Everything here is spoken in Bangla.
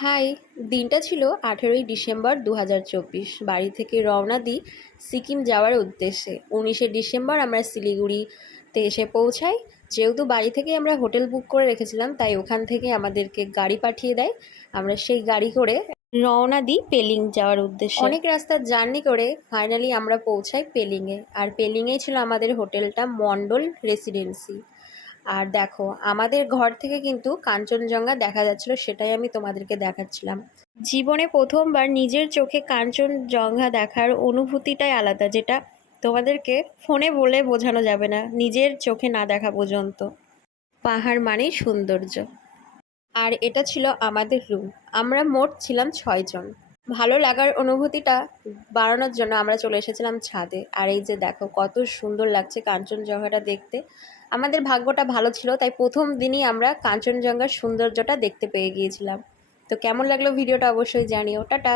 হাই, দিনটা ছিল 18ই ডিসেম্বর 2024। বাড়ি থেকে রওনা দিই সিকিম যাওয়ার উদ্দেশ্যে। 19শে ডিসেম্বর আমরা শিলিগুড়িতে এসে পৌঁছাই। যেহেতু বাড়ি থেকে আমরা হোটেল বুক করে রেখেছিলাম, তাই ওখান থেকে আমাদেরকে গাড়ি পাঠিয়ে দেয়। আমরা সেই গাড়ি করে রওনা দিই পেলিং যাওয়ার উদ্দেশ্যে। অনেক রাস্তার জার্নি করে ফাইনালি আমরা পৌঁছাই পেলিংয়ে। আর পেলিংয়েই ছিল আমাদের হোটেলটা, মণ্ডল রেসিডেন্সি। আর দেখো, আমাদের ঘর থেকে কিন্তু কাঞ্চনজঙ্ঘা দেখা যাচ্ছিল, সেটাই আমি তোমাদেরকে দেখাচ্ছিলাম। জীবনে প্রথমবার নিজের চোখে কাঞ্চনজঙ্ঘা দেখার অনুভূতিটাই আলাদা, যেটা তোমাদেরকে ফোনে বলে বোঝানো যাবে না, নিজের চোখে না দেখা পর্যন্ত। পাহাড় মানেই সৌন্দর্য। আর এটা ছিল আমাদের রুম। আমরা মোট ছিলাম 6 জন। ভালো লাগার অনুভূতিটা বাড়ানোর জন্য আমরা চলে এসেছিলাম ছাদে। আর এই যে দেখো, কত সুন্দর লাগছে কাঞ্চনজঙ্ঘাটা দেখতে। আমাদের ভাগ্যটা ভালো ছিল, তাই প্রথম দিনই আমরা কাঞ্চনজঙ্ঘার সৌন্দর্যটা দেখতে পেয়ে গিয়েছিলাম। তো কেমন লাগলো ভিডিওটা অবশ্যই জানিও। টাটা।